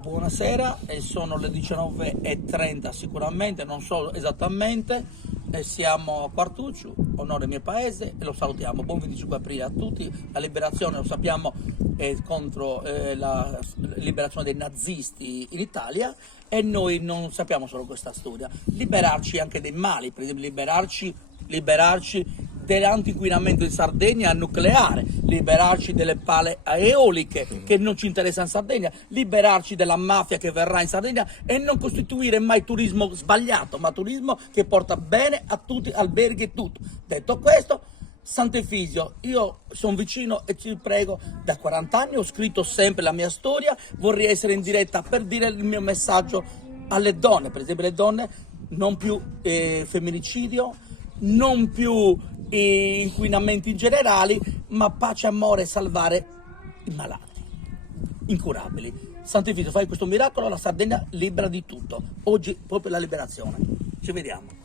Buonasera, sono le 19:30 sicuramente, non so esattamente, siamo a Quartuccio, onore mio paese, e lo salutiamo. Buon 25 aprile a tutti. La liberazione, lo sappiamo, è contro la liberazione dei nazisti in Italia, e noi non sappiamo solo questa storia. Liberarci anche dei mali, per esempio liberarci dell'antinquinamento in Sardegna nucleare, liberarci delle pale eoliche che non ci interessano in Sardegna, liberarci della mafia che verrà in Sardegna e non costituire mai turismo sbagliato, ma turismo che porta bene a tutti, alberghi e tutto. Detto questo, Sant'Efisio, io sono vicino e ci prego da 40 anni, ho scritto sempre la mia storia, vorrei essere in diretta per dire il mio messaggio alle donne, per esempio le donne, non più femminicidio, non più inquinamenti in generale, ma pace, amore e salvare i malati, incurabili. Sant'Efisio, fai questo miracolo, la Sardegna libera di tutto. Oggi proprio la liberazione. Ci vediamo.